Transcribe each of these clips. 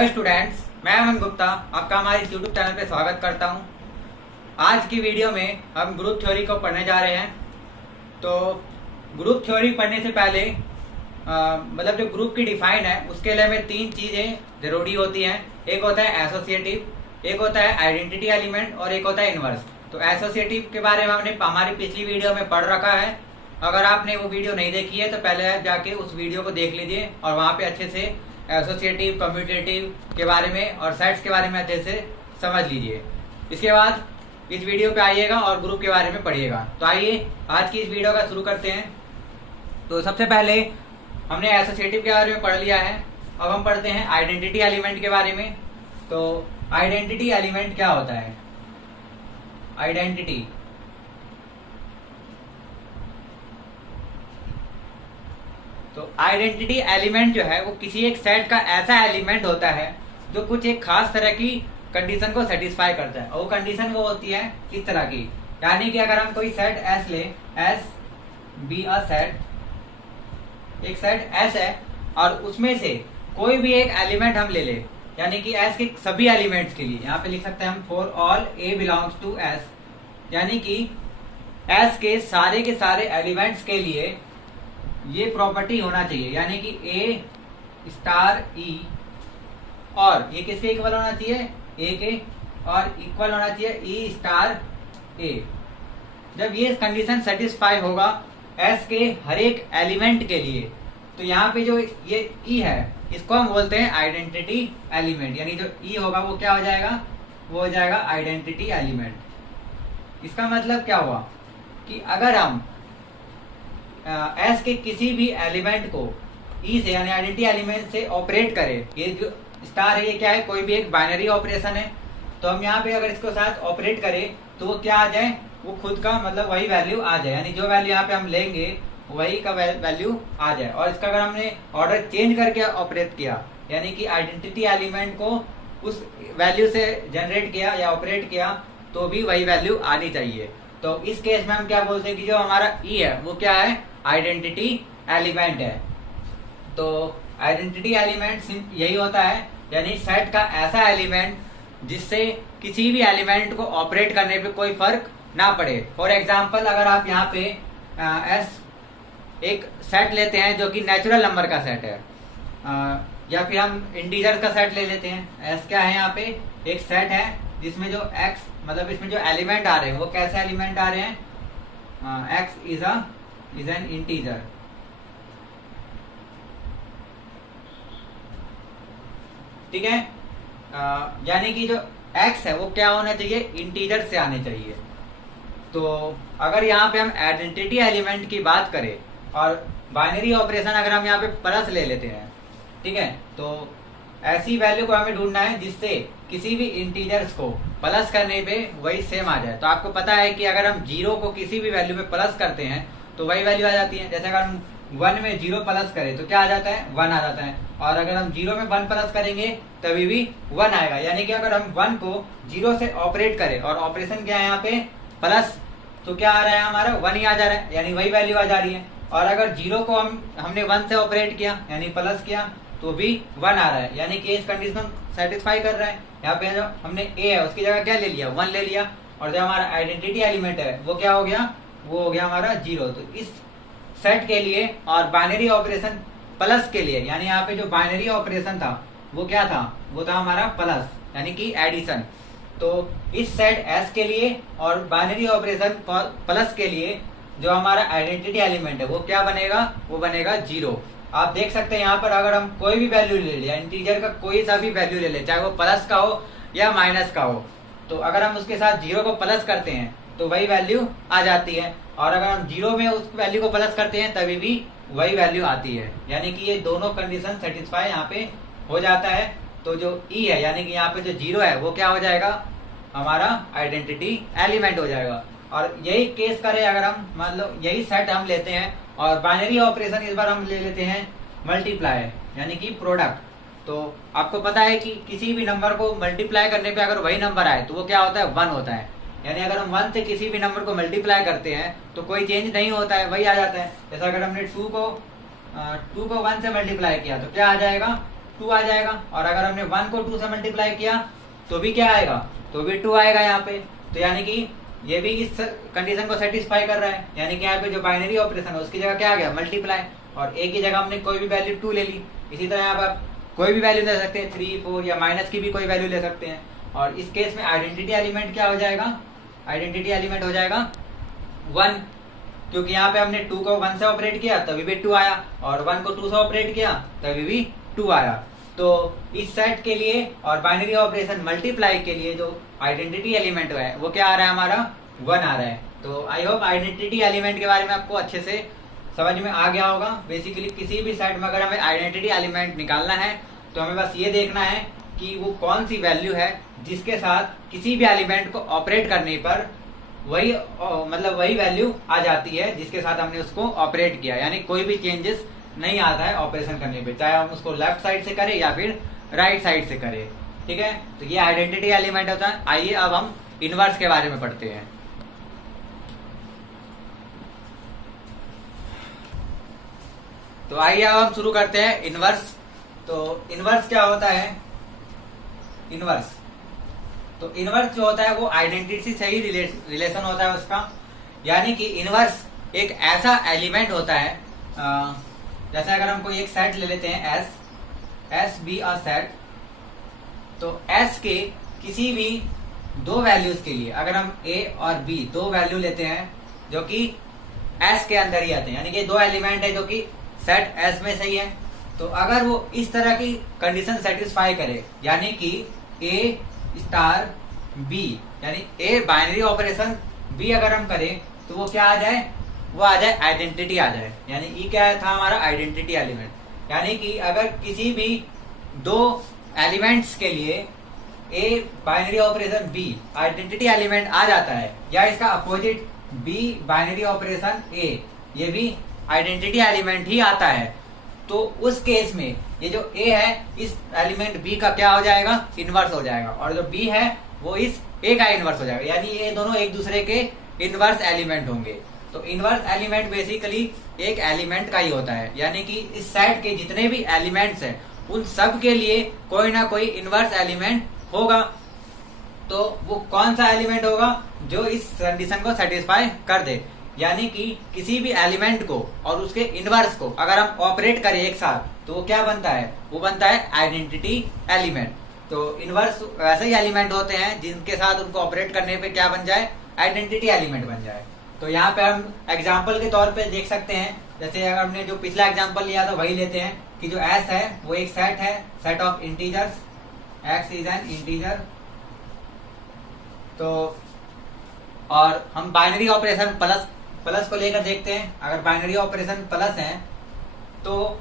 Hello students, मैं अमन गुप्ता आपका हमारे इस यूट्यूब चैनल पे स्वागत करता हूं। आज की वीडियो में हम ग्रुप थ्योरी को पढ़ने जा रहे हैं। तो ग्रुप थ्योरी पढ़ने से पहले मतलब जो ग्रुप की डिफाइन है उसके लिए हमें तीन चीज़ें ज़रूरी होती हैं। एक होता है एसोसिएटिव, एक होता है आइडेंटिटी एलिमेंट और एक होता है इनवर्स। तो एसोसिएटिव के बारे में हमने हमारी पिछली वीडियो में पढ़ रखा है। अगर आपने वो वीडियो नहीं देखी है तो पहले जाके उस वीडियो को देख लीजिए और वहाँ पे अच्छे से एसोसिएटिव, कम्यूटेटिव के बारे में और सेट्स के बारे में अच्छे से समझ लीजिए। इसके बाद इस वीडियो पे आइएगा और ग्रुप के बारे में पढ़िएगा। तो आइए आज की इस वीडियो का शुरू करते हैं। तो सबसे पहले हमने एसोसिएटिव के बारे में पढ़ लिया है, अब हम पढ़ते हैं आइडेंटिटी एलिमेंट के बारे में। तो आइडेंटिटी एलिमेंट क्या होता है? आइडेंटिटी तो आइडेंटिटी एलिमेंट जो है वो किसी एक सेट का ऐसा एलिमेंट होता है जो कुछ एक खास तरह की कंडीशन को सेटिस्फाई करता है। और वो कंडीशन वो होती है इस तरह की, यानी कि अगर हम कोई सेट एस ले, एस बी अ सेट, एक सेट एस है और उसमें से कोई भी एक एलिमेंट हम ले ले, यानी कि एस के सभी एलिमेंट्स के लिए यहाँ पे लिख सकते हैं हम for all a belongs to S, यानी कि एस के सारे एलिमेंट्स के लिए ये प्रॉपर्टी होना चाहिए, यानी कि ए स्टार ई और ये किसके इक्वल होना चाहिए? ए के, और इक्वल होना चाहिए ई स्टार ए। जब ये कंडीशन सेटिस्फाई होगा एस के हर एक एलिमेंट के लिए, तो यहाँ पे जो ये ई है इसको हम बोलते हैं आइडेंटिटी एलिमेंट, यानी जो ई होगा वो क्या हो जाएगा? वो हो जाएगा आइडेंटिटी एलिमेंट। इसका मतलब क्या हुआ कि अगर हम एस के किसी भी एलिमेंट को ई से यानी आइडेंटिटी एलिमेंट से ऑपरेट करें, ये जो स्टार है ये क्या है? कोई भी एक बाइनरी ऑपरेशन है। तो हम यहाँ पे अगर इसको साथ ऑपरेट करें तो वो क्या आ जाए? वो खुद का मतलब वही वैल्यू आ जाए, यानी जो वैल्यू यहाँ पे हम लेंगे वही का वैल्यू आ जाए। और इसका अगर हमने ऑर्डर चेंज करके ऑपरेट किया, यानी कि आइडेंटिटी एलिमेंट को उस वैल्यू से जनरेट किया या ऑपरेट किया, तो भी वही वैल्यू आनी चाहिए। तो इस केस में हम क्या बोलते हैं कि जो हमारा ई है वो क्या है? आइडेंटिटी एलिमेंट है। तो आइडेंटिटी एलिमेंट यही होता है, यानी सेट का ऐसा एलिमेंट जिससे किसी भी एलिमेंट को ऑपरेट करने पे कोई फर्क ना पड़े। फॉर एग्जांपल अगर आप यहाँ पे एस एक सेट लेते हैं जो कि नेचुरल नंबर का सेट है, या फिर हम इंटीजर का सेट ले लेते हैं। एस क्या है? यहाँ पे एक सेट है जिसमें जो एक्स मतलब इसमें जो एलिमेंट आ रहे हैं वो कैसे एलिमेंट आ रहे हैं? X is an integer. ठीक है, यानी कि जो x है वो क्या होना चाहिए? इंटीजर से आने चाहिए। तो अगर यहाँ पे हम आइडेंटिटी एलिमेंट की बात करें और बाइनरी ऑपरेशन अगर हम यहाँ पे प्लस ले लेते हैं, ठीक है, तो ऐसी वैल्यू को हमें ढूंढना है जिससे किसी भी इंटीजर्स को प्लस करने पे वही सेम आ जाए। तो आपको पता है कि अगर हम जीरो को किसी भी वैल्यू पे प्लस करते हैं तो वही वैल्यू आ जाती है। जैसे अगर हम 1 में 0 प्लस करें तो क्या आ जाता है? 1 आ जाता है। और अगर हम 0 में 1 प्लस करेंगे तभी भी 1 आएगा। यानी कि अगर हम 1 को 0 से ऑपरेट करें और ऑपरेशन क्या है यहाँ पे? प्लस, तो क्या आ रहा है? हमारा 1 ही आ जा रहा है, यानी वही वैल्यू आ जा रही है। और अगर 0 को हमने 1 से ऑपरेट किया यानी प्लस किया तो भी 1 आ रहा है, यानी कि इस कंडीशन सेटिस्फाई कर रहा है। यहाँ पे जो हमने ए है उसकी जगह क्या ले लिया? 1 ले लिया। और जो हमारा आइडेंटिटी एलिमेंट है वो क्या हो गया? वो हो गया हमारा 0। तो इस सेट के लिए और बाइनरी ऑपरेशन प्लस के लिए, यानी यहाँ पे जो बाइनरी ऑपरेशन था वो क्या था? वो था हमारा प्लस, यानी कि एडिशन। तो इस सेट एस के लिए और बाइनरी ऑपरेशन प्लस के लिए जो हमारा आइडेंटिटी एलिमेंट है वो क्या बनेगा? वो बनेगा 0। आप देख सकते हैं यहाँ पर अगर हम कोई भी वैल्यू ले लें, इंटीजर का कोई सा भी वैल्यू ले लें, चाहे वो प्लस का हो या माइनस का हो, तो अगर हम उसके साथ 0 को प्लस करते हैं तो वही वैल्यू आ जाती है। और अगर हम 0 में उस वैल्यू को प्लस करते हैं तभी भी वही वैल्यू आती है, यानी कि ये दोनों कंडीशन सेटिस्फाई यहाँ पे हो जाता है। तो जो ई है यानी कि यहाँ पे जो 0 है वो क्या हो जाएगा? हमारा आइडेंटिटी एलिमेंट हो जाएगा। और यही केस करें अगर हम मान लो यही सेट हम लेते हैं और बाइनरी ऑपरेशन इस बार हम ले लेते हैं मल्टीप्लाई, यानी कि प्रोडक्ट। तो आपको पता है कि किसी भी नंबर को मल्टीप्लाई करने पे अगर वही नंबर आए तो वो क्या होता है? 1 होता है। यानी अगर हम 1 से किसी भी नंबर को मल्टीप्लाई करते हैं तो कोई चेंज नहीं होता है, वही आ जाता है। जैसा अगर हमने 2 को 1 से मल्टीप्लाई किया तो क्या आ जाएगा? 2 आ जाएगा, और अगर हमने 1 को 2 से मल्टीप्लाई किया तो भी क्या आएगा, तो भी 2 आएगा यहाँ पे। तो यानी कि ये भी इस कंडीशन को सेटिस्फाई कर रहा है, यानी कि यहाँ पे जो बाइनरी ऑपरेशन है उसकी जगह क्या आ गया, मल्टीप्लाई, और ए की जगह हमने कोई भी वैल्यू 2 ले ली। इसी तरह यहाँ पर आप कोई भी वैल्यू ले सकते हैं, 3, 4 या माइनस की भी कोई वैल्यू ले सकते हैं। और इस केस में आइडेंटिटी एलिमेंट क्या हो जाएगा, आइडेंटिटी एलिमेंट हो जाएगा 1, क्योंकि यहाँ पे हमने 2 को 1 से ऑपरेट किया तभी भी 2 आया, और 1 को 2 से ऑपरेट किया तभी भी 2 आया। तो इस सेट के लिए और बाइनरी ऑपरेशन मल्टीप्लाई के लिए जो आइडेंटिटी एलिमेंट है वो क्या आ रहा है, हमारा 1 आ रहा है। तो आई होप आइडेंटिटी एलिमेंट के बारे में आपको अच्छे से समझ में आ गया होगा। बेसिकली किसी भी सेट में अगर हमें आइडेंटिटी एलिमेंट निकालना है तो हमें बस ये देखना है कि वो कौन सी वैल्यू है जिसके साथ किसी भी एलिमेंट को ऑपरेट करने पर वही मतलब वही वैल्यू आ जाती है जिसके साथ हमने उसको ऑपरेट किया, यानी कोई भी चेंजेस नहीं आता है ऑपरेशन करने पे, चाहे हम उसको लेफ्ट साइड से करें या फिर राइट साइड से करें। ठीक है, तो ये आइडेंटिटी एलिमेंट होता है। आइए अब हम इनवर्स के बारे में पढ़ते हैं। तो आइए अब हम शुरू करते हैं इनवर्स। तो इनवर्स क्या होता है, इनवर्स तो इनवर्स जो होता है वो आइडेंटिटी से ही रिलेशन होता है उसका, यानी कि इनवर्स एक ऐसा एलिमेंट होता है, जैसे अगर हम कोई एक सेट ले लेते हैं एस बी अ सेट, तो एस के किसी भी 2 वैल्यूज के लिए अगर हम ए और बी 2 वैल्यू लेते हैं जो कि एस के अंदर ही आते हैं, यानी कि 2 एलिमेंट है जो कि सेट एस में सही है, तो अगर वो इस तरह की कंडीशन सेटिस्फाई करे, यानी कि ए स्टार बी, यानी ए बाइनरी ऑपरेशन बी अगर हम करें तो वो क्या आ जाए, वो आ जाए आइडेंटिटी आ जाए, यानी ई क्या था हमारा आइडेंटिटी एलिमेंट। यानी कि अगर किसी भी 2 एलिमेंट्स के लिए a binary operation b identity element आ जाता है, या इसका opposite b binary operation a ये भी आइडेंटिटी एलिमेंट ही आता है, तो उस केस में ये जो ए है इस एलिमेंट बी का क्या हो जाएगा, इनवर्स हो जाएगा, और जो बी है वो इस ए का इनवर्स हो जाएगा, यानी ये दोनों एक दूसरे के इनवर्स एलिमेंट होंगे। तो इनवर्स एलिमेंट बेसिकली एक एलिमेंट का ही होता है, यानी कि इस सेट के जितने भी एलिमेंट्स हैं उन सब के लिए कोई ना कोई इनवर्स एलिमेंट होगा। तो वो कौन सा एलिमेंट होगा, जो इस कंडीशन को सेटिस्फाई कर दे, यानी कि किसी भी एलिमेंट को और उसके इनवर्स को अगर हम ऑपरेट करें एक साथ तो वो क्या बनता है, वो बनता है आइडेंटिटी एलिमेंट। तो इनवर्स वैसे ही एलिमेंट होते हैं जिनके साथ उनको ऑपरेट करने पे क्या बन जाए, आइडेंटिटी एलिमेंट बन जाए। तो यहाँ पे हम एग्जाम्पल के तौर पे देख सकते हैं, जैसे अगर हमने जो पिछला एग्जाम्पल लिया था वही लेते हैं कि जो एस है वो एक सेट है, set of integers, x is an integer. तो और हम बाइनरी ऑपरेशन प्लस को लेकर देखते हैं। अगर बाइनरी ऑपरेशन प्लस है तो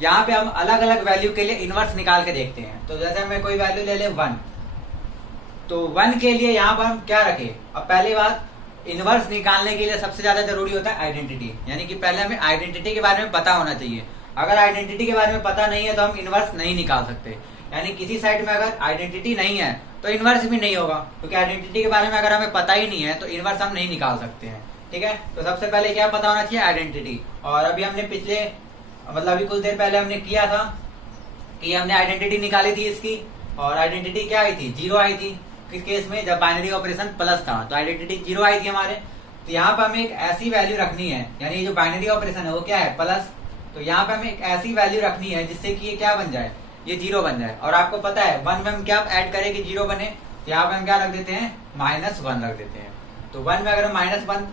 यहाँ पे हम अलग अलग वैल्यू के लिए इनवर्स निकाल के देखते हैं। तो जैसे हमें कोई वैल्यू ले ले 1, तो 1 के लिए यहाँ पर हम क्या रखें, अब पहली बात इनवर्स निकालने के लिए सबसे ज्यादा जरूरी होता है आइडेंटिटी, यानी कि पहले हमें आइडेंटिटी के बारे में पता होना चाहिए। अगर आइडेंटिटी के बारे में पता नहीं है तो हम इनवर्स नहीं निकाल सकते, यानी किसी साइड में अगर आइडेंटिटी नहीं है तो इनवर्स भी नहीं होगा, क्योंकि आइडेंटिटी के बारे में अगर हमें पता ही नहीं है तो इनवर्स हम नहीं निकाल सकते हैं। ठीक है, तो सबसे पहले क्या पता होना चाहिए, आइडेंटिटी। और अभी हमने पिछले मतलब अभी कुछ देर पहले हमने किया था कि हमने आइडेंटिटी निकाली थी इसकी, और आइडेंटिटी क्या आई थी, 0 आई थी। किस केस में, जब बाइनरी ऑपरेशन प्लस था तो आइडेंटिटी 0 आई थी हमारे। तो यहाँ पे हमें एक ऐसी वैल्यू रखनी है, यानी जो बाइनरी ऑपरेशन है वो क्या है, प्लस, तो यहाँ पे हमें एक ऐसी वैल्यू रखनी है जिससे कि ये क्या बन जाए, ये 0 बन जाए। और आपको पता है 1 में हम क्या ऐड करें कि 0 बने, तो यहाँ पे हम क्या रख देते हैं, -1 रख देते हैं। तो 1 में अगर हम -1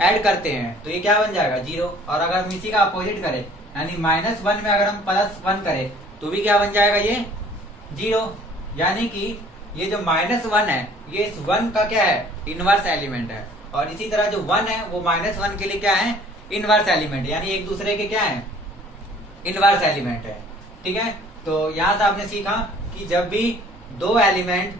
ऐड करते हैं तो ये क्या बन जाएगा, 0। और अगर हम इसी का अपोजिट करें, यानी -1 में अगर हम +1 करें तो भी क्या बन जाएगा, ये 0। यानी कि ये जो -1 है ये इस 1 का क्या है, इनवर्स एलिमेंट है। और इसी तरह जो 1 है वो -1 के लिए क्या है, इनवर्स एलिमेंट, यानी एक दूसरे के क्या है, इनवर्स एलिमेंट है। ठीक है, तो यहाँ से आपने सीखा कि जब भी 2 एलिमेंट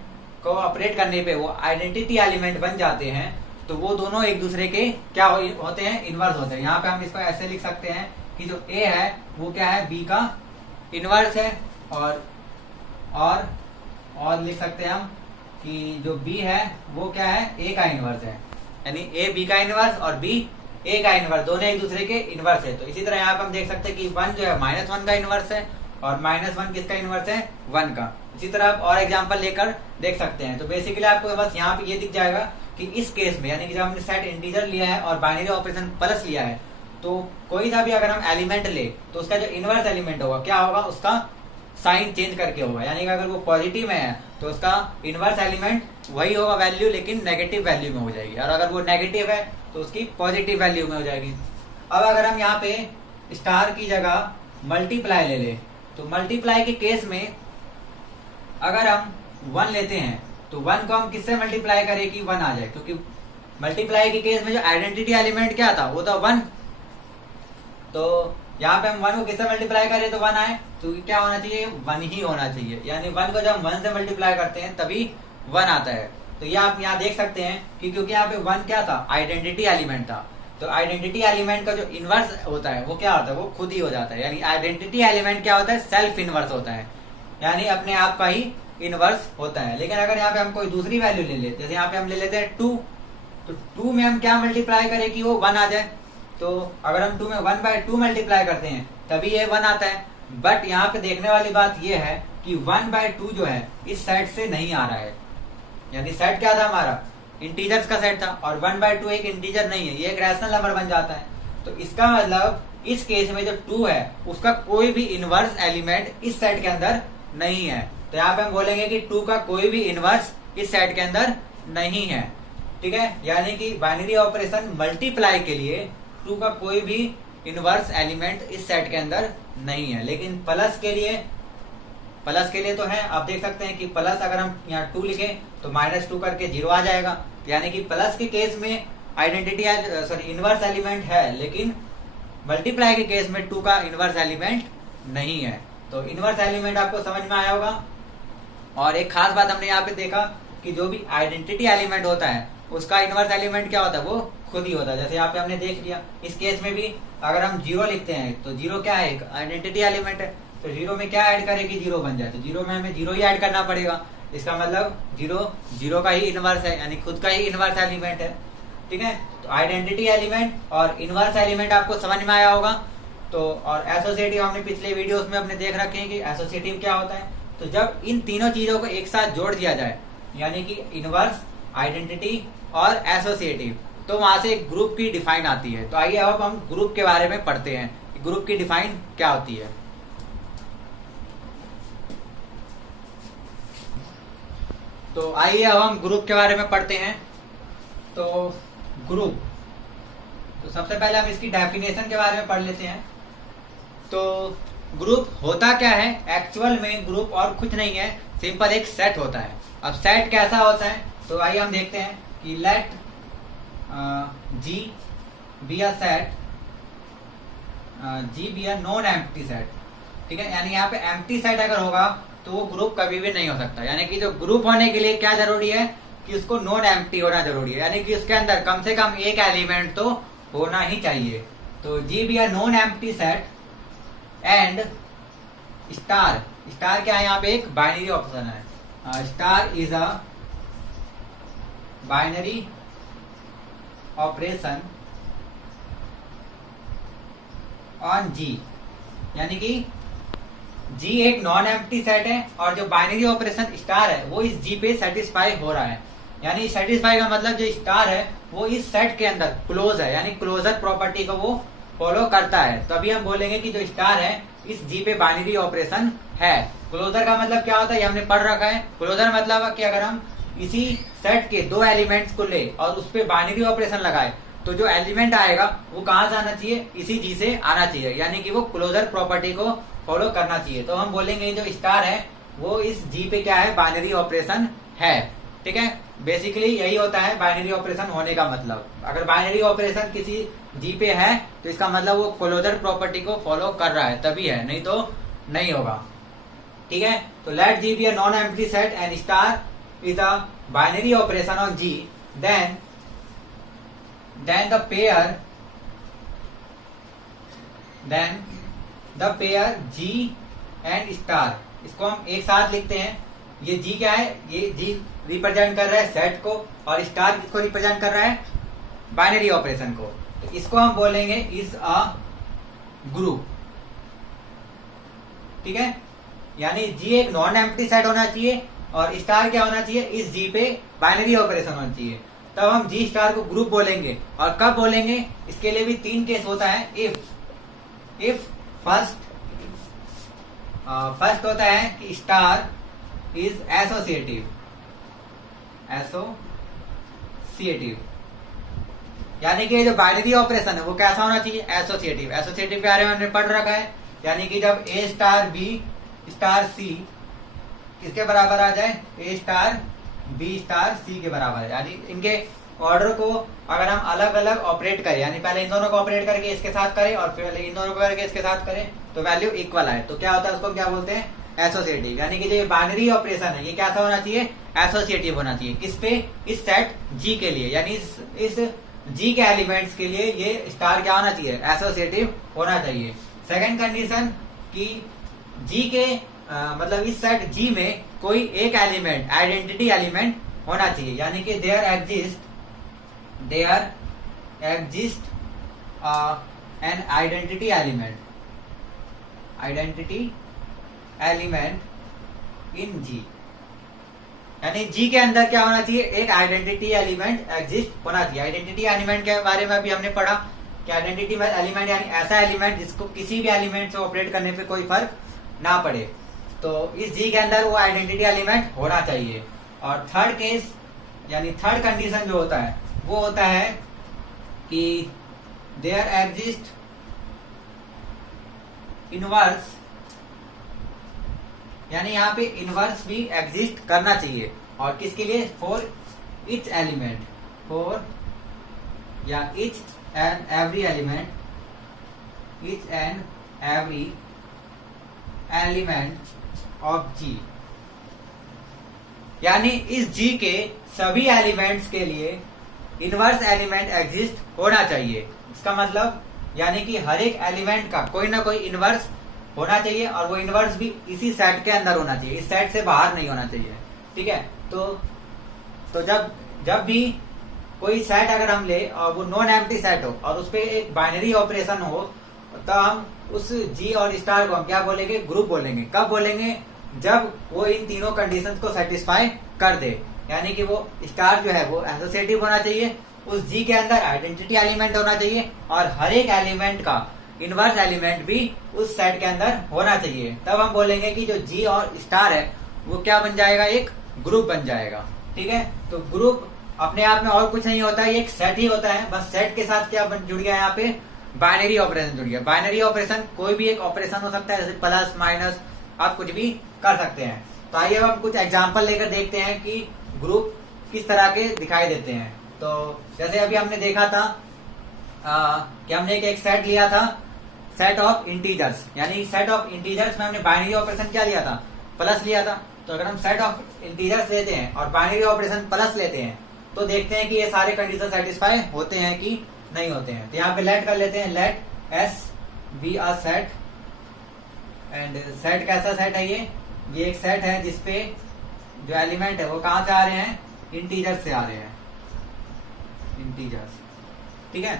को ऑपरेट करने पे वो आइडेंटिटी एलिमेंट बन जाते हैं तो वो दोनों एक दूसरे के क्या होते हैं, इनवर्स होते हैं। यहाँ पे हम इसको ऐसे लिख सकते हैं कि जो ए है वो क्या है, बी का इनवर्स है, और लिख सकते हैं हम कि जो बी है वो क्या है, ए का इनवर्स है, यानी ए बी का इनवर्स और बी ए का इनवर्स, दोनों एक दूसरे के इनवर्स है। तो इसी तरह यहाँ पे हम देख सकते हैं कि 1 जो है -1 का इनवर्स है और -1 किसका इनवर्स है, 1 का। इसी तरह आप और एग्जांपल लेकर देख सकते हैं। तो बेसिकली आपको बस यहाँ पे ये दिख जाएगा कि इस केस में, यानी कि जब हमने सेट इंटीजर लिया है और बाइनरी ऑपरेशन प्लस लिया है, तो कोई सा भी अगर हम एलिमेंट ले तो उसका जो इनवर्स एलिमेंट होगा क्या होगा, उसका साइन चेंज करके होगा। यानी कि अगर वो पॉजिटिव में है तो उसका इनवर्स एलिमेंट वही होगा वैल्यू, लेकिन नेगेटिव वैल्यू में हो जाएगी, और अगर वो नेगेटिव है तो उसकी पॉजिटिव वैल्यू में हो जाएगी। अब अगर हम यहाँ पे स्टार की जगह मल्टीप्लाई ले ले, तो मल्टीप्लाई के केस में अगर हम 1 लेते हैं तो 1 को हम किससे मल्टीप्लाई करें कि 1 आ जाए, क्योंकि मल्टीप्लाई के केस में जो आइडेंटिटी एलिमेंट क्या था, वो था 1। तो यहाँ पे हम 1 को किससे मल्टीप्लाई करें तो 1 आए, तो क्या होना चाहिए, 1 ही होना चाहिए। यानी 1 को जब हम 1 से मल्टीप्लाई करते हैं तभी 1 आता है। तो ये आप यहाँ देख सकते हैं कि क्योंकि यहाँ पे 1 क्या था, आइडेंटिटी एलिमेंट था। तो आइडेंटिटी एलिमेंट का जो इनवर्स होता है वो क्या होता है, वो खुद ही हो जाता है। यानी आइडेंटिटी एलिमेंट क्या होता है, सेल्फ इनवर्स होता है, यानी अपने आप का ही इनवर्स होता है। लेकिन अगर यहाँ पे हम कोई दूसरी वैल्यू ले लेते, जैसे यहाँ पे हम ले लेते हैं 2, तो 2 में हम क्या मल्टीप्लाई करें कि वो 1 आ जाए। तो अगर हम 2 में 1/2 मल्टीप्लाई करते हैं तभी ये 1 आता है। बट यहाँ पे देखने वाली बात ये है कि 1/2 जो है इस सेट से नहीं आ रहा है। यानी सेट क्या था हमारा, इंटीजर्स का सेट था, और 1/2 एक इंटीजर नहीं है, ये एक रैशनल नंबर बन जाता है। तो इसका मतलब इस केस में जो 2 है उसका कोई भी इनवर्स एलिमेंट इस सेट के अंदर नहीं है। तो यहाँ पे हम बोलेंगे कि 2 का कोई भी इनवर्स इस सेट के अंदर नहीं है। ठीक है, यानी कि बाइनरी ऑपरेशन मल्टीप्लाई के लिए 2 का कोई भी इनवर्स एलिमेंट इस सेट के अंदर नहीं है। लेकिन प्लस के लिए तो है। आप देख सकते हैं कि प्लस अगर हम यहाँ 2 लिखें तो -2 करके 0 आ जाएगा। यानी कि प्लस के केस में आइडेंटिटी इनवर्स एलिमेंट है, लेकिन मल्टीप्लाई के केस में 2 का इनवर्स एलिमेंट नहीं है। तो इनवर्स एलिमेंट आपको समझ में आया होगा। और एक खास बात हमने यहाँ पे देखा कि जो भी आइडेंटिटी एलिमेंट होता है उसका इनवर्स एलिमेंट क्या होता है, वो खुद ही होता है। जैसे यहाँ पे हमने देख लिया, इस केस में भी अगर हम 0 लिखते हैं तो 0 क्या है, एक आइडेंटिटी एलिमेंट है। तो 0 में क्या ऐड करें कि 0 बन जाए, तो 0 में हमें 0 ही ऐड करना पड़ेगा। इसका मतलब 0 का ही इनवर्स है, यानी खुद का ही इनवर्स एलिमेंट है। ठीक है, तो आइडेंटिटी एलिमेंट और इनवर्स एलिमेंट आपको समझ में आया होगा। तो और एसोसिएटिव हमने पिछले वीडियोस में अपने देख रखे हैं कि एसोसिएटिव क्या होता है। तो जब इन तीनों चीजों को एक साथ जोड़ दिया जाए, यानी कि इनवर्स, आइडेंटिटी और एसोसिएटिव, तो वहां से एक ग्रुप की डिफाइन आती है। तो आइए अब हम ग्रुप के बारे में पढ़ते हैं, ग्रुप की डिफाइन क्या होती है। तो आइए अब हम ग्रुप के बारे में पढ़ते हैं। तो ग्रुप, तो सबसे पहले हम इसकी डेफिनेशन के बारे में पढ़ लेते हैं। तो ग्रुप होता क्या है, एक्चुअल में ग्रुप और कुछ नहीं है, सिंपल एक सेट होता है। अब सेट कैसा होता है, तो आइए हम देखते हैं कि let G be a set, G be a non empty set. ठीक है, यानी यहाँ पे एम्प्टी सेट अगर होगा तो वो ग्रुप कभी भी नहीं हो सकता। यानी कि जो ग्रुप होने के लिए क्या जरूरी है कि उसको नॉन एम्प्टी होना जरूरी है, यानी कि उसके अंदर कम से कम एक एलिमेंट तो होना ही चाहिए। तो G be a non empty set and star, star क्या है, यहाँ पे एक बाइनरी ऑप्शन है। Star is a binary operation on G, यानी कि G एक नॉन एम्प्टी सेट है और जो बाइनरी ऑपरेशन स्टार है वो इस G पे सेटिस्फाई हो रहा है। यानी सेटिस्फाई का मतलब जो स्टार है वो इस सेट के अंदर क्लोज है, यानी क्लोजर प्रॉपर्टी को वो फॉलो करता है। तो अभी हम बोलेंगे कि जो स्टार है इस G पे बाइनरी ऑपरेशन है। क्लोजर का मतलब क्या होता है, ये हमने पढ़ रखा है। क्लोजर मतलब कि अगर हम इसी सेट के 2 एलिमेंट्स को ले और उस पे बाइनरी ऑपरेशन लगाए तो जो एलिमेंट आएगा वो कहां से आना चाहिए, इसी G से आना चाहिए, यानी कि वो क्लोजर प्रॉपर्टी को फॉलो करना चाहिए। तो हम बोलेंगे जो स्टार है वो इस G पे क्या है, बाइनरी ऑपरेशन है। ठीक है, बेसिकली यही होता है बाइनरी ऑपरेशन होने का मतलब। अगर बाइनरी ऑपरेशन किसी G पे है तो इसका मतलब वो क्लोजर प्रॉपर्टी को फॉलो कर रहा है, तभी है, नहीं तो नहीं होगा। ठीक है, तो let G be a non empty set and star is a binary operation on G, then the pair G and star, इसको हम एक साथ लिखते हैं। ये G क्या है, ये G रिप्रेजेंट कर रहा है सेट को और स्टार किसको रिप्रेजेंट कर रहा है, बाइनरी ऑपरेशन को। तो इसको हम बोलेंगे इज अ ग्रुप। ठीक है, यानी जी एक नॉन एम्प्टी सेट होना चाहिए और स्टार क्या होना चाहिए, इस जी पे बाइनरी ऑपरेशन होना चाहिए, तब हम जी स्टार को ग्रुप बोलेंगे। और कब बोलेंगे, इसके लिए भी 3 केस होता है। इफ फर्स्ट होता है कि स्टार इज एसोसिएटिव, यानी कि जो बाइनरी ऑपरेशन है वो कैसा होना चाहिए, एसोसिएटिव। एसोसिएटिव के बारे में हमने पढ़ रखा है, यानी कि जब ए स्टार बी स्टार सी किसके बराबर आ जाए, ए स्टार बी स्टार सी के बराबर है, यानी इनके ऑर्डर को अगर हम अलग अलग ऑपरेट करें, यानी पहले इन दोनों को ऑपरेट करके इसके साथ करें और फिर इन दोनों को करके इसके साथ करें, तो वैल्यू इक्वल आए, तो क्या होता है, उसको क्या बोलते हैं, एसोसिएटिव। यानी कि जो बाइनरी ऑपरेशन है ये कैसा होना चाहिए, एसोसिएटिव होना चाहिए। किस पे, इस सेट जी के लिए, यानी इस जी के एलिमेंट्स के लिए ये स्टार क्या होना चाहिए, एसोसिएटिव होना चाहिए। सेकंड कंडीशन कि जी के मतलब इस सेट जी में कोई एक एलिमेंट, आइडेंटिटी एलिमेंट होना चाहिए, यानी कि there exist an identity element in G, यानी जी के अंदर क्या होना चाहिए, एक आइडेंटिटी एलिमेंट एग्जिस्ट होना चाहिए। आइडेंटिटी एलिमेंट के बारे में अभी हमने पढ़ा कि आइडेंटिटी एलिमेंट यानी ऐसा एलिमेंट जिसको किसी भी एलिमेंट से ऑपरेट करने पे कोई फर्क ना पड़े, तो इस जी के अंदर वो आइडेंटिटी एलिमेंट होना चाहिए। और थर्ड केस यानी थर्ड कंडीशन जो होता है वो होता है कि देयर एग्जिस्ट इनवर्स, यानी यहाँ पे इनवर्स भी एग्जिस्ट करना चाहिए। और किसके लिए, फॉर इच एलिमेंट, फॉर या each and every element, each and every element of G, यानी इस जी के सभी एलिमेंट्स के लिए इनवर्स एलिमेंट एग्जिस्ट होना चाहिए। इसका मतलब यानी कि हर एक एलिमेंट का कोई ना कोई इनवर्स होना चाहिए और वो इनवर्स भी इसी सेट के अंदर होना चाहिए, इस सेट से बाहर नहीं होना चाहिए। ठीक है, तो जब भी कोई सेट अगर हम ले और वो नॉन एम्प्टी सेट हो और उस पर एक बाइनरी ऑपरेशन हो, तो हम उस जी और स्टार को हम क्या बोलेंगे, ग्रुप बोलेंगे। कब बोलेंगे, जब वो इन तीनों कंडीशंस को सेटिस्फाई कर दे, यानी कि वो स्टार जो है वो एसोसिएटिव होना चाहिए, उस जी के अंदर आइडेंटिटी एलिमेंट होना चाहिए और हर एक एलिमेंट का इनवर्स एलिमेंट भी उस सेट के अंदर होना चाहिए। तब हम बोलेंगे कि जो जी और स्टार है वो क्या बन जाएगा, एक ग्रुप बन जाएगा। ठीक है, तो ग्रुप अपने आप में और कुछ नहीं होता है, ये एक सेट ही होता है, बस सेट के साथ क्या जुड़ गया यहाँ पे, बाइनरी ऑपरेशन जुड़ गया। बाइनरी ऑपरेशन कोई भी एक ऑपरेशन हो सकता है, जैसे प्लस माइनस, आप कुछ भी कर सकते हैं। तो आइए अब हम कुछ एग्जांपल लेकर देखते हैं कि ग्रुप किस तरह के दिखाई देते हैं। तो जैसे अभी हमने देखा था कि हमने एक सेट लिया था, सेट ऑफ इंटीजर्स, यानी सेट ऑफ इंटीजर्स में हमने बाइनरी ऑपरेशन क्या लिया था, प्लस लिया था। तो अगर हम सेट ऑफ इंटीजर्स लेते हैं और बाइनरी ऑपरेशन प्लस लेते हैं तो देखते हैं कि ये सारे कंडीशन सेटिस्फाई होते हैं कि नहीं होते हैं। तो यहाँ पे लेट कर लेते हैं, let S be a set, and set कैसा सेट है, ये एक सेट है जिसपे जो एलिमेंट है वो कहां से आ रहे हैं, इंटीजर्स से आ रहे हैं, इंटीजर्स। ठीक है,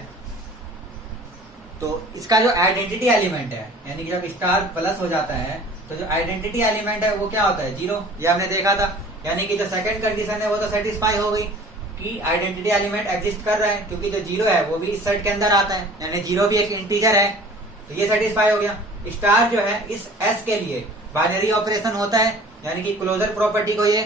तो इसका जो आइडेंटिटी एलिमेंट है, यानी कि जब स्टार प्लस हो जाता है तो जो आइडेंटिटी एलिमेंट है वो क्या होता है, 0। ये हमने देखा था, यानी कि जो सेकंड कंडीशन है वो तो सेटिस्फाई हो गई कि आइडेंटिटी एलिमेंट एग्जिस्ट कर रहा है, क्योंकि जो 0 है वो भी इस सेट के अंदर आता है, यानी 0 भी एक इंटीजर है, तो ये सेटिस्फाई हो गया। स्टार जो है इस एस के लिए बाइनरी ऑपरेशन होता है, यानी कि क्लोजर प्रॉपर्टी को ये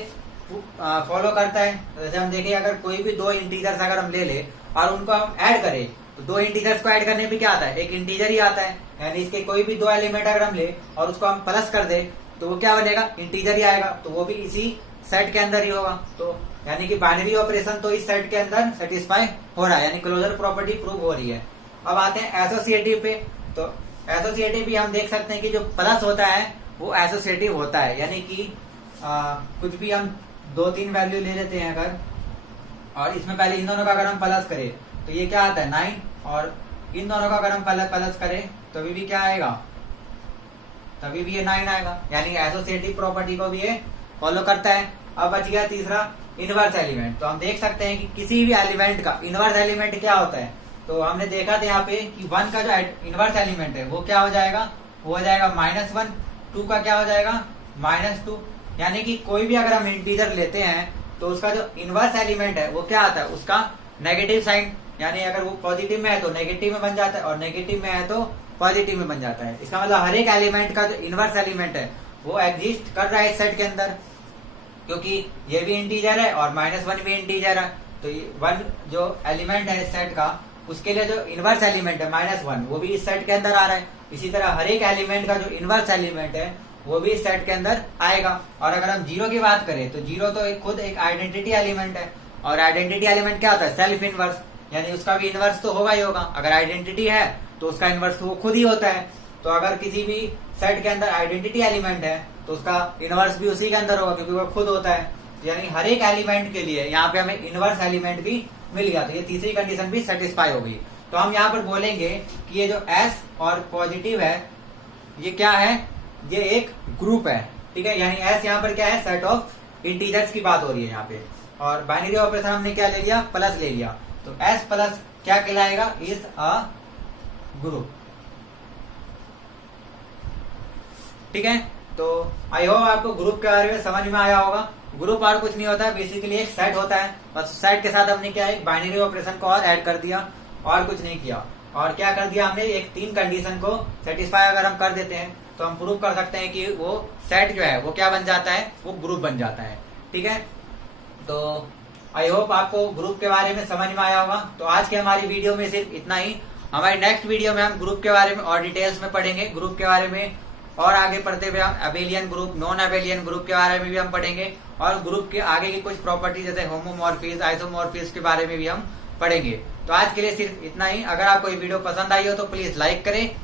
फॉलो करता है। तो जैसे हम देखें, अगर कोई भी दो इंटीजर्स अगर हम ले ले और उनको हम ऐड करें, तो दो इंटीजर्स को ऐड करने पे क्या आता है, एक इंटीजर ही आता है, यानी इसके कोई भी दो एलिमेंट अगर हम ले और उसको हम प्लस कर दे तो वो क्या बनेगा, इंटीजर ही आएगा, तो वो भी इसी सेट के अंदर ही होगा। तो यानी कि बाइनरी ऑपरेशन तो इस सेट के अंदर सेटिस्फाई हो रहा है, यानी क्लोजर प्रॉपर्टी प्रूव हो रही है। अब आते हैं एसोसिएटिव पे। तो एसोसिएटिव भी हम देख सकते हैं कि जो प्लस होता है वो एसोसिएटिव होता है, यानी कि कुछ भी हम 2-3 वैल्यू ले लेते हैं अगर, और इसमें पहले इन दोनों का अगर हम प्लस करें तो ये क्या आता है, 9, और इन दोनों का अगर हम प्लस करें तभी भी क्या आएगा, तभी भी ये 9 आएगा, यानी एसोसिएटिव प्रॉपर्टी को भी ये फॉलो करता है। अब बच गया तीसरा, इनवर्स एलिमेंट। तो हम देख सकते हैं कि किसी भी एलिमेंट का इनवर्स एलिमेंट क्या होता है, तो हमने देखा था यहाँ पे कि 1 का जो इनवर्स एलिमेंट है वो क्या हो जाएगा, वो हो जाएगा -1, 2 का क्या हो जाएगा -2। यानी कि कोई भी अगर हम इंटीजर लेते हैं तो उसका जो इनवर्स एलिमेंट है वो क्या आता है, उसका नेगेटिव साइन, यानी अगर वो पॉजिटिव में है तो नेगेटिव में बन जाता है और नेगेटिव में है तो पॉजिटिव में बन जाता है। इसका मतलब हर एक एलिमेंट का जो इनवर्स एलिमेंट है वो एग्जिस्ट कर रहा है इस सेट के अंदर, क्योंकि ये भी इंटीजर है और -1 भी इंटीजर है। तो ये 1 जो एलिमेंट है इस सेट का, उसके लिए जो इनवर्स एलिमेंट है -1 वो भी इस सेट के अंदर आ रहा है। इसी तरह हर एक एलिमेंट का जो इनवर्स एलिमेंट है वो भी इस सेट के अंदर आएगा। और अगर हम 0 की बात करें तो 0 तो खुद एक आइडेंटिटी एलिमेंट है, और आइडेंटिटी एलिमेंट क्या होता है, सेल्फ इनवर्स, यानी उसका भी इनवर्स तो होगा ही होगा। अगर आइडेंटिटी है तो उसका इनवर्स तो वो खुद ही होता है। तो अगर किसी भी सेट के अंदर आइडेंटिटी एलिमेंट है तो उसका इनवर्स भी उसी के अंदर होगा, क्योंकि वो खुद होता है। यानी हर एक एलिमेंट के लिए यहाँ पे हमें इनवर्स एलिमेंट भी मिल गया, तो ये तीसरी कंडीशन भी सेटिस्फाई हो गई। तो हम यहाँ पर बोलेंगे कि ये जो S और पॉजिटिव है ये क्या है, ये एक ग्रुप है, ठीक है। यानी S यहाँ पर क्या है, सेट ऑफ इंटीजर्स की बात हो रही है यहाँ पे। और बाइनरी ऑपरेशन हमने क्या ले लिया, प्लस ले लिया। तो S प्लस क्या कहलाएगा, इज अ ग्रुप, ठीक है। तो आई होप आपको ग्रुप के बारे में समझ में आया होगा। ग्रुप और कुछ नहीं होता है, बेसिकली एक सेट होता है, बस सेट के साथ हमने क्या है, एक बाइनरी ऑपरेशन को और ऐड कर दिया और कुछ नहीं किया। और क्या कर दिया हमने, एक 3 कंडीशन को सेटिस्फाई अगर हम कर देते हैं तो हम प्रूव कर सकते हैं कि वो सेट जो है वो क्या बन जाता है, वो ग्रुप बन जाता है, ठीक है। तो आई होप आपको ग्रुप के बारे में समझ में आया होगा। तो आज की हमारी वीडियो में सिर्फ इतना ही। हमारी नेक्स्ट वीडियो में हम ग्रुप के बारे में और डिटेल्स में पढ़ेंगे, ग्रुप के बारे में और आगे पढ़ते हुए हम abelian group, non abelian group के बारे में भी हम पढ़ेंगे, और ग्रुप के आगे की कुछ प्रॉपर्टी जैसे होमोमॉर्फिज्म, आइसोमॉर्फिज्म के बारे में भी हम पढ़ेंगे। तो आज के लिए सिर्फ इतना ही। अगर आपको ये वीडियो पसंद आई हो तो प्लीज लाइक करें,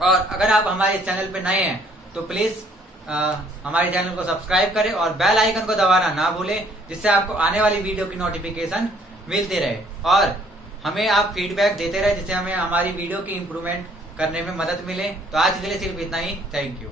और अगर आप हमारे चैनल पे नए हैं तो प्लीज हमारे चैनल को सब्सक्राइब करें और बेल आइकन को दबाना ना भूलें, जिससे आपको आने वाली वीडियो की नोटिफिकेशन मिलती रहे। और हमें आप फीडबैक देते रहे, जिससे हमें हमारी वीडियो की इम्प्रूवमेंट करने में मदद मिले। तो आज के लिए सिर्फ इतना ही। Thank you.